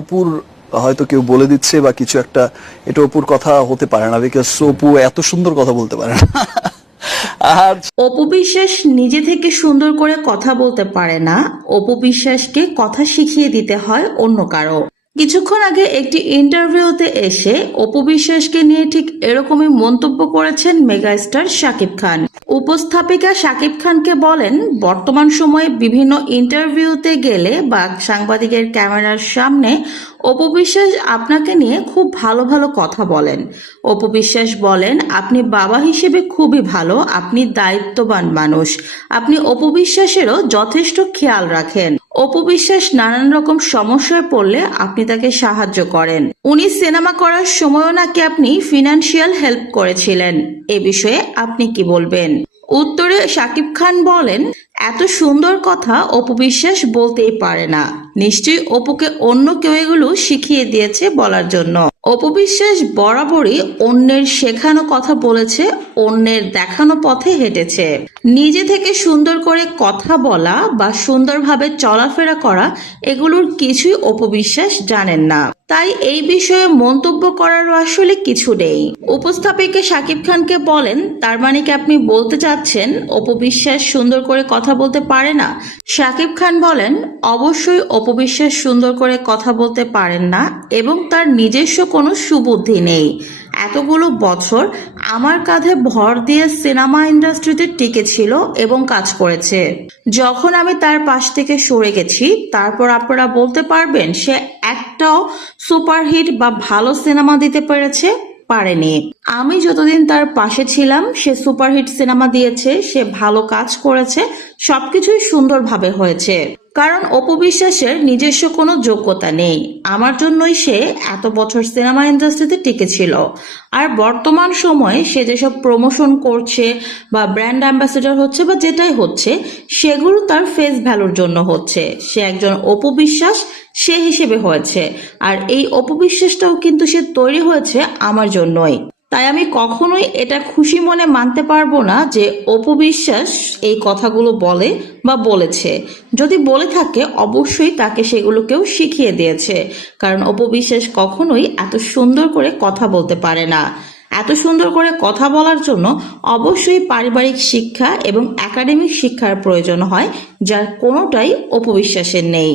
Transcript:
অপুর হয়তো কেউ বলে দিচ্ছে বা কিছু একটা, এটা অপুর কথা হতে পারে না, বিকজ অপু এত সুন্দর কথা বলতে পারে না। আর অপু বিশ্বাস নিজে থেকে সুন্দর করে কথা বলতে পারে না, অপু বিশ্বাসকে কথা শিখিয়ে দিতে হয় অন্য কারো। কিছুক্ষণ আগে একটি ইন্টারভিউতে এসে অপু বিশ্বাসকে নিয়ে ঠিক এরকমই মন্তব্য করেছেন মেগাস্টার শাকিব খান। উপস্থাপিকা শাকিব খানকে বলেন, বর্তমান সময়ে বিভিন্ন ইন্টারভিউতে গেলে বা সাংবাদিকের ক্যামেরার সামনে অপু বিশ্বাস আপনাকে নিয়ে খুব ভালো ভালো কথা বলেন। অপু বিশ্বাস বলেন, আপনি বাবা হিসেবে খুবই ভালো, আপনি দায়িত্ববান মানুষ, আপনি অপু বিশ্বাসেরও যথেষ্ট খেয়াল রাখেন। অপু বিশ্বাস নানান রকম সমস্যায় পড়লে আপনি তাকে সাহায্য করেন। উনি সিনেমা করার সময়ও নাকি আপনি ফিনান্সিয়াল হেল্প করেছিলেন। এ বিষয়ে আপনি কি বলবেন? উত্তরে শাকিব খান বলেন, এত সুন্দর কথা অপু বিশ্বাস বলতেই পারে না, নিশ্চয়ই অপুকে অন্য কেউ এগুলো শিখিয়ে দিয়েছে বলার জন্য। অপু বিশ্বাস বরাবরই অন্যের শেখানো কথা বলেছে, অন্যের দেখানো পথে হেঁটেছে। নিজে থেকে সুন্দর করে কথা বলা বা সুন্দরভাবে চলাফেরা করা, এগুলোর কিছুই অপু বিশ্বাস জানেন না। তাই এই বিষয়ে মন্তব্য করারও আসলে কিছু নেই। উপস্থাপিকা শাকিব খানকে বলেন, তার মানে কি আপনি বলতে চাচ্ছেন অপু বিশ্বাস সুন্দর করে কথা বলতে পারে না? শাকিব খান বলেন, অবশ্যই অপু বিশ্বাস সুন্দর করে কথা বলতে পারেন না এবং তার নিজস্ব কোনো সুবুদ্ধি নেই। এতগুলো বছর আমার কাঁধে ভর দিয়ে সিনেমা ইন্ডাস্ট্রিতে টিকে ছিল এবং কাজ করেছে। যখন আমি তার পাশ থেকে সরে গেছি, তারপর আপনারা বলতে পারবেন সে একটাও সুপারহিট বা ভালো সিনেমা দিতে পেরেছে? পারেনি। আমি যতদিন তার পাশে ছিলাম সে সুপারহিট সিনেমা দিয়েছে, সে ভালো কাজ করেছে, সবকিছুই সুন্দরভাবে হয়েছে। কারণ অপু বিশ্বাসের নিজস্ব কোনো যোগ্যতা নেই, আমার জন্যই সে এত বছর সিনেমা ইন্ডাস্ট্রিতে টিকেছিল। আর বর্তমান সময়ে সে যেসব প্রমোশন করছে বা ব্র্যান্ড অ্যাম্বাসেডর হচ্ছে বা যেটাই হচ্ছে, সেগুলো তার ফেস ভ্যালুর জন্য হচ্ছে। সে একজন অপু বিশ্বাস সে হিসেবে হয়েছে, আর এই অপু বিশ্বাসটাও কিন্তু সে তৈরি হয়েছে আমার জন্যই। তাই আমি কখনোই এটা খুশি মনে মানতে পারবো না যে অপু বিশ্বাস এই কথাগুলো বলে বা বলেছে। যদি বলে থাকে অবশ্যই তাকে সেগুলো কেউ শিখিয়ে দিয়েছে, কারণ অপু বিশ্বাস কখনোই এত সুন্দর করে কথা বলতে পারে না। এত সুন্দর করে কথা বলার জন্য অবশ্যই পারিবারিক শিক্ষা এবং একাডেমিক শিক্ষার প্রয়োজন হয়, যার কোনোটাই অপু বিশ্বাসের নেই।